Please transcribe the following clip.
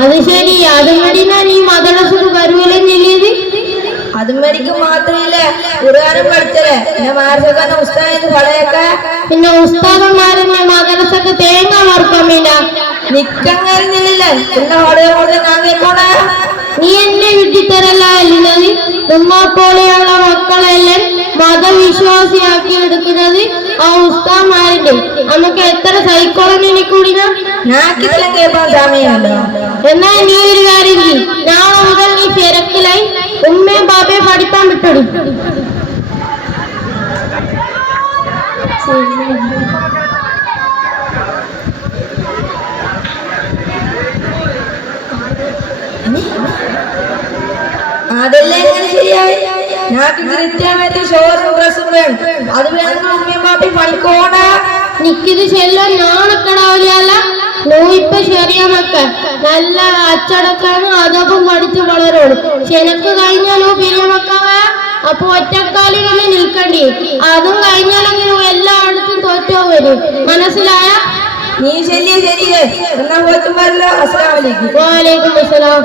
അത് ശരി. അതുമടിനാ നീ മദ്രസക്ക് വരുവല്ലെന്നില്ലത്? അതുമടിക്ക് മാത്രമില്ല ഖുർആനും പഠിച്ചല്ലേ. പിന്നെ മാർഷക്കാരനെ ഉസ്താദ് പടയൊക്കെ. പിന്നെ ഉസ്താദന്മാരെന്നെ മദ്രസക്ക് തേങ്ങ വറുക്കമില്ല നിക്കങ്ങറിഞ്ഞില്ല. പിന്നെ അവിടെ ഞാൻ കേൾക്കോണേ. നീ എന്നെ വിട്ടിത്തരല്ല എല്ലുന്നത്. ഉമ്മ പോലെയുള്ള മക്കളെല്ലാം മതവിശ്വാസിയാക്കി എടുക്കുന്നത് ആ ഉസ്താദന്മാരുടെ. നമുക്ക് എത്ര സൈക്കോളജി കൂടിന ഞാക്കിതെല്ലാം കേൾക്കാൻ സമയമല്ലോ. എന്നാൽ നീ ഒരു കാര്യം ചെയ്യ്. നാളെ മുതൽ നീ തിരക്കിലായി ഉമ്മയും ബാബയെ പഠിപ്പാൻ വിട്ടൊടു. അതെല്ലാം എങ്ങനെ ശരിയായി? ഞാക്ക് കൃത്യമായിട്ട് ചോറും ഡ്രസ്സും വേണം. അത് വേണമെങ്കിൽ ഉമ്മയും ബാപ്പയും പണിക്കോണ. നിക്കിത് ചെല്ലോ നാണക്കടാവില്ല. ഇപ്പൊ ശരിയാ മക്ക. നല്ല അച്ചടക്കാണ് അതൊപ്പം പഠിച്ച് വളരോളൂ. ചെനക്ക് കഴിഞ്ഞാലോ പിന്നെ മക്കാവേ. അപ്പൊ ഒറ്റക്കാലി തന്നെ നിൽക്കണ്ടി. അതും കഴിഞ്ഞാലെങ്കിലും എല്ലായിടത്തും തോറ്റോ വരും. മനസ്സിലായ? നീ ശരിയേ ശരിയേ. എന്നാ പോയിട്ടും വരല്ലോ. അസ്സലാമു അലൈക്കും. വാലൈക്കും അസ്സലാം.